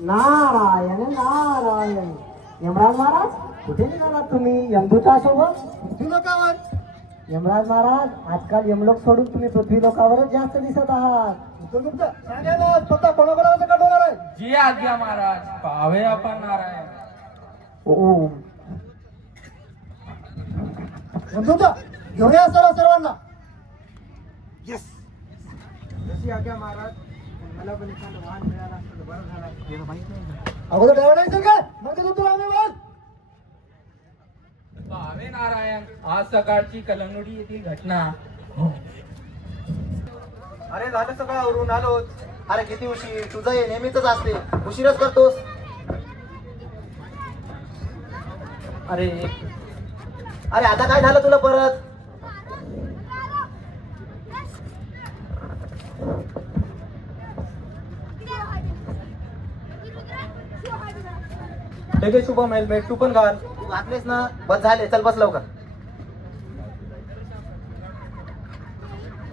नारायण नारायण. यमराज महाराज कुठे निघालात तुम्ही यमदूतासोबत? यमराज महाराज आजकाल यमलोक सोडून तुम्ही पृथ्वी लोकावरच जास्त दिसत आहात. जी आज्ञा महाराज, पाहावे आपण नारायण. ओ घेऊया सर्वांना. जशी आज्ञा महाराज. मला पण एखादं वाहन मिळालं असतं तर बरं झालं. अगोदर ड्रायव्हर नाही काय मग देतो तुला आम्ही वाहन. पाहावे नारायण, आज सकाळची कलंगडी येथील घटना. अरे झालं सगळं आवरून आलोच. अरे किती उशीर, तुझं हे नेहमीच असते, उशीरच करतोस. अरे अरे आता काय झालं तुला परत? ठीक आहे शुभम, हेल्मेट तू पण घाल. तू घातलेस ना, बस झाले, चल बस लवकर.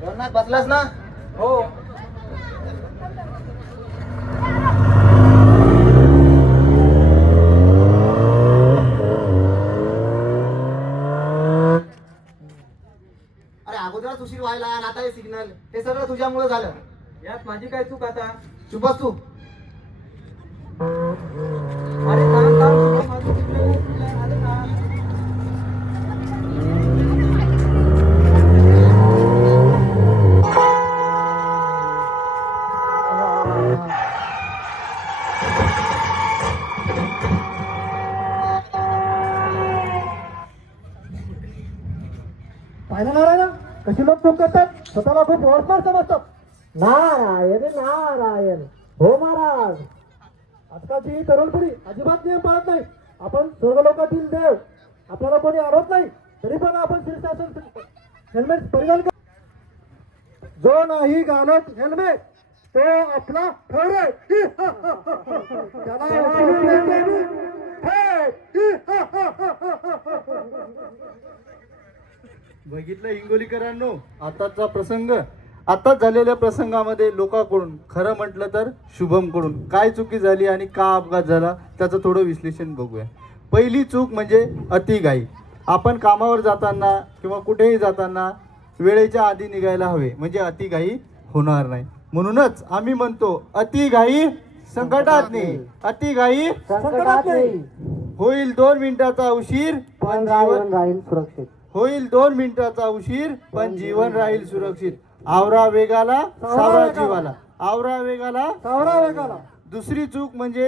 जेवणात बसलास ना? हो. अरे अगोदरच उशीर व्हायला आणि आता हे सिग्नल, हे सगळं तुझ्यामुळे झालं. यात माझी काय चूक आता? चुप बस तू. अरे थांब थांब शुभम, माझं चुकलं. आलं ना. पाहिलं नारायण कशी लोक चूक करतात, स्वतःला खूप ओळखणार समजतात. नारायण नारायण. हो महाराज. आजकालची ही तरुण पिढी अजिबात नियम पाळत नाही. आपण स्वर्ग लोकातील देव, आपल्याला कोणी आरोप नाही तरी पण आपण शीर्षासन हेल्मेट परिधान कर. जो नाही घालत हेल्मेट तो आपला फेवरेट. त्याला उचलून नेते मी. बघितलं हिंगोलीकरांनो, आताच झालेल्या प्रसंगामध्ये लोकांकडून, खरं म्हटलं तर शुभमकडून काय चुकी झाली आणि का अपघात झाला त्याचं थोडं विश्लेषण बघूया. पहिली चूक म्हणजे अतिघाई. आपण कामावर जाताना किंवा कुठेही जाताना वेळेच्या आधी निघायला हवे, म्हणजे अतिघाई होणार नाही. म्हणूनच आम्ही म्हणतो अतिघाई संकटात नाही, अतिघाई संकटात नाही. होईल 2 मिनिटाचा उशीर पण जीवन राहील सुरक्षित. होईल 2 मिनिटाचा उशीर पण जीवन राहील सुरक्षित. आवरा वेगाला सावरा जीवाला, आवरा वेगाला सावरा वेगाला. दुसरी चूक म्हणजे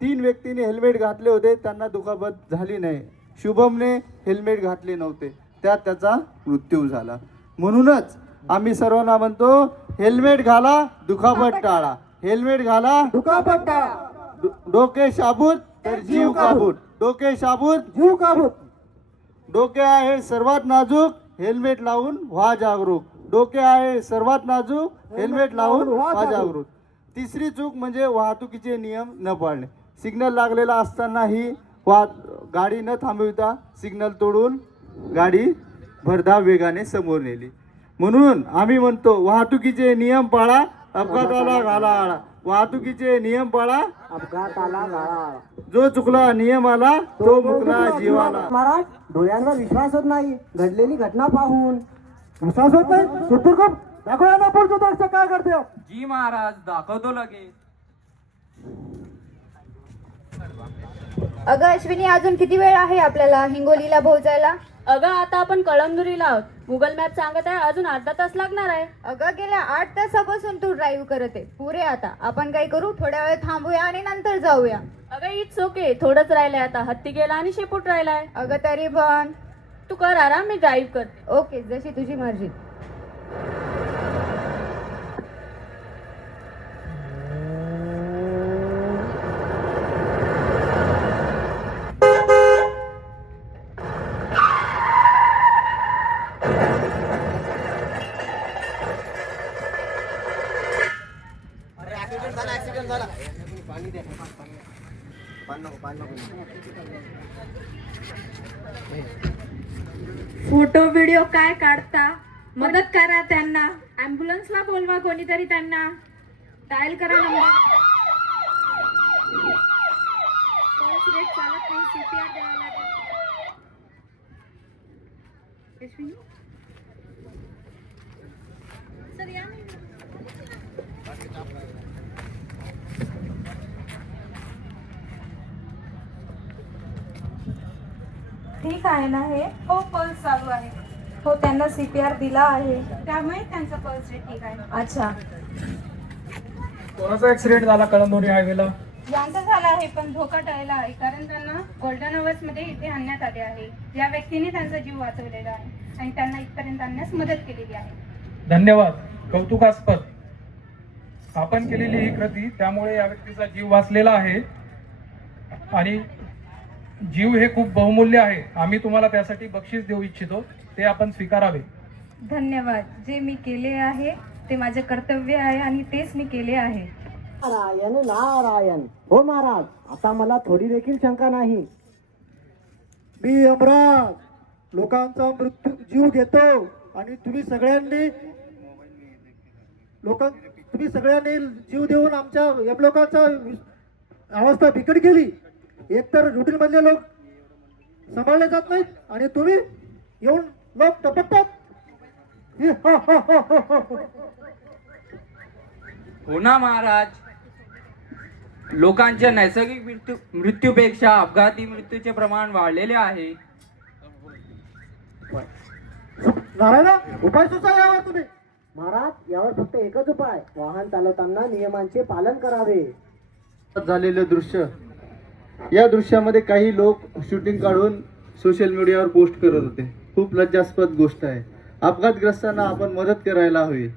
3 व्यक्तींनी हेल्मेट घातले होते, त्यांना दुखापत झाली नाही. शुभमने हेल्मेट घातले नव्हते, त्यात त्याचा मृत्यू झाला. म्हणूनच आम्ही सर्वांना म्हणतो हेल्मेट घाला, दुखापत टाळा. हेल्मेट घाला, दुखापत टाळा. डोके शाबूत तर जीव काबूत. डोके शाबूत, जीव काबूत. डोके आहे सर्वात नाजूक, हेल्मेट लावून व्हा जागरूक. डोके आहे सर्वात नाजूक, हेल्मेट लावून व्हा जागरूक. तिसरी चूक म्हणजे वाहतुकीचे नियम न पाळणे. सिग्नल लागलेला असतानाही गाडी न थांबविता सिग्नल तोडून गाडी भरधाव वेगाने समोर नेली. म्हणून आम्ही म्हणतो वाहतुकीचे नियम पाळा, अपघाताला घाला आळा. वाहतुकीचे नियम पाळा, अपघाताला गाळा. जो चुकला नियमाला तो मुकला जीवाला. महाराज डोळ्यांवर विश्वास होत नाही घडलेली घटना पाहून. विश्वास होत नाही? सुटूर कप दाखवूया ना पुढचं दर्शक काय करते. जी महाराज, दाखवतो लगेच. अगं अश्विनी, अजून किती वेळ आहे आपल्याला हिंगोलीला पोहोचायला? अगं आता आपण कळमनुरीला आहोत. गुगल मॅप सांगत आहे अजून अर्धा तास लागणार आहे. अगं गेल्या 8 तासापासून तू ड्राईव्ह करत आहे. पुरे आता आपण काय करू, थोड्या वेळ थांबूया आणि नंतर जाऊया. अगं इट्स ओके, थोडंच राहिलंय आता. हत्ती गेला आणि शेपूट राहिलाय. अगं तरी पण तू कर आराम, मी ड्राईव्ह करते. ओके, जशी तुझी मर्जी. ऍक्सिडेंट झाला. पाणी द्या. फोटो व्हिडिओ काय काढता, मदत करा त्यांना. ॲम्ब्युलन्सला बोलवा कोणीतरी, त्यांना डायल करा नंबर. पल्स रेट चालत नाही, CPR द्यायला लागेल. यशविनी? सर या ना. ठीक आहे ना हे? हो, पल्स चालू आहे. हो, त्यांना CPR दिला आहे, त्यामुळे त्यांचा पल्स रेट ठीक आहे. अच्छा, कोणाचा ऍक्सिडेंट झाला कळमनुरी हायवेला? यांचा झाला आहे, पण धोका टळला आहे, कारण त्यांना गोल्डन अवर्स मध्ये इथे आणण्यात आले आहे. या व्यक्तीने त्यांचा जीव वाचवलेला आहे आणि त्यांना इथपर्यंत आणण्यास मदत केलेली आहे. धन्यवाद, कौतुकास्पद. आपण केलेली ही कृती, त्यामुळे या व्यक्तीचा जीव वाचलेला आहे आणि जीव हे खूप बहुमूल्य आहे. आम्ही तुम्हाला त्यासाठी बक्षीस देऊ इच्छितो, ते आपण स्वीकारावे. धन्यवाद. जे मी केले आहे ते माझे कर्तव्य आहे आणि तेच मी केले आहे. नारायण नारायण. हो महाराज, आता मला थोडी देखील शंका नाही. मी यमराज लोकांचा मृत्यू जीव घेतो आणि तुम्ही सगळ्यांनी जीव देऊन आमच्या यमलोकांचा अवस्था बिकट केली. एकतर रुटीन मधले लोक सांभाळले जात नाहीत आणि तुम्ही येऊन लोक टपकतात. हो ना महाराज, लोकांच्या नैसर्गिक मृत्यूपेक्षा अपघाती मृत्यूचे प्रमाण वाढलेले आहे. नारायणा, उपाय सुचवा यावर तुम्ही. महाराज, यावर फक्त एकच उपाय, वाहन चालवताना नियमांचे पालन करावे. झालेलं दृश्य, या दृश्यामध्ये काही लोक शूटिंग काढून सोशल मीडियावर पोस्ट करत होते. खूप लज्जास्पद गोष्ट आहे. अपघातग्रस्तांना आपण मदत करायला हवी.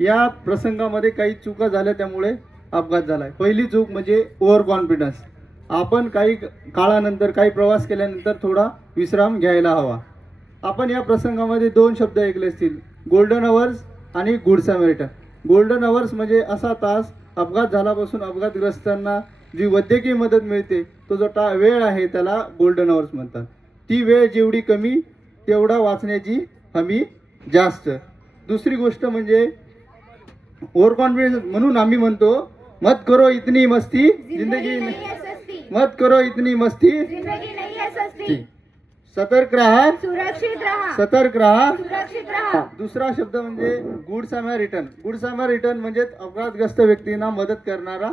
या प्रसंगामध्ये काही चुका झाल्या, त्यामुळे अपघात झाला. पहिली चूक म्हणजे ओव्हर कॉन्फिडन्स. आपण काही काळानंतर, काही प्रवास केल्यानंतर थोडा विश्राम घ्यायला हवा. आपण या प्रसंगामध्ये 2 शब्द ऐकले असतील, गोल्डन अवर्स आणि गुड सॅमरिटन. गोल्डन अवर्स म्हणजे असा तास, अपघात झाल्यापासून अपघातग्रस्तांना जी वैद्यकीय मदत मिळते, तो जो वेळ आहे त्याला गोल्डन अवर्स म्हणतात. ती वेळ जेवढी कमी तेवढा वाचण्याची हमी जास्त. दुसरी गोष्ट म्हणजे ओव्हर कॉन्फिडन्स. म्हणून आम्ही म्हणतो, मत करो इतनी मस्ती जिंदगी, मत करो इतनी मस्ती जिंदगी नहीं है सस्ती. सतर्क राहा, सुरक्षित रहा, सतर्क राहा. सुरक्षित रहा. दुसरा शब्द म्हणजे गुड सॅमरिटन. गुड सॅमरिटन म्हणजे अपघातग्रस्त व्यक्तींना मदत करणारा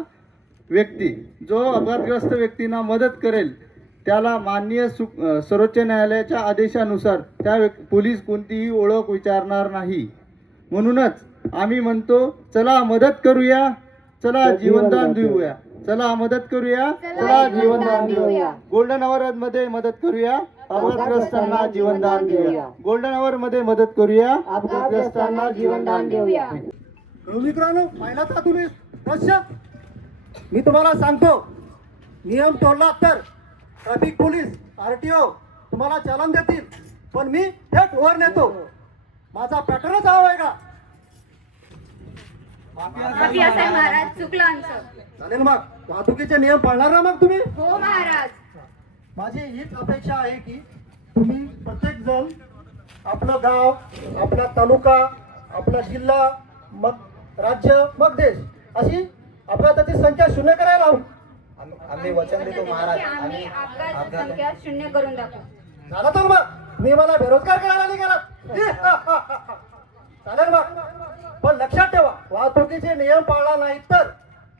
व्यक्ती. जो अपघातग्रस्त व्यक्तींना मदत करेल त्याला माननीय सर्वोच्च न्यायालयाच्या आदेशानुसार पोलीस कोणतीही ओळख विचारणार नाही. म्हणूनच आम्ही म्हणतो, चला मदत करूया, चला जीवनदान देऊया, चला मदत करूया, चला जीवनदान देऊया. गोल्डन अवर मध्ये मदत करूया, अपघातग्रस्तांना जीवनदान देऊया. गोल्डन अवर मध्ये मदत करूया, अपघातग्रस्तांना जीवनदान देऊया. मित्रांनो, पाहिला का तुम्ही दृश्य? मी तुम्हाला सांगतो, नियम तोडला तर ट्रॅफिक पोलीस, RTO तुम्हाला चालन देतील, पण मी थेट वर नेतो. माझा पॅटर्नच हा वेगळा. माफी असेल महाराज, चुकलं आमचं. चालेल, मग वाहतुकीचे नियम पाळणार ना मग तुम्ही? हो महाराज. माझी हीच अपेक्षा आहे की तुम्ही प्रत्येक जण आपलं गाव, आपला तालुका, आपला जिल्हा, मग राज्य, मग देश, अशी अपघाताची संख्या 0 करायला हवी. आम्ही वचन देतो महाराज. आम्ही अपघात संख्या 0 करून दाखवू. झालं तर मग मी मला बेरोजगार करायला निघाला. चालेल मग, पण लक्षात ठेवा, वाहतुकीचे नियम पाळला नाही तर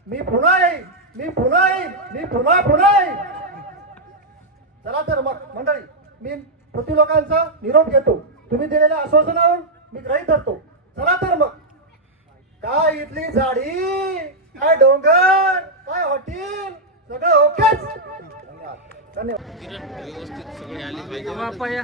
मी पुन्हा येईल, मी पुन्हा येईल, मी पुन्हा येईल. चला तर मग मंडळी, मी पृथ्वी लोकांचा निरोप घेतो. तुम्ही दिलेल्या आश्वासनावर मी ग्रहीत धरतो. चला तर मग, काय इथली झाडी, काय डोंगर, काय हॉटेल, सगळं ओकेच. धन्यवाद. बाप्पा या.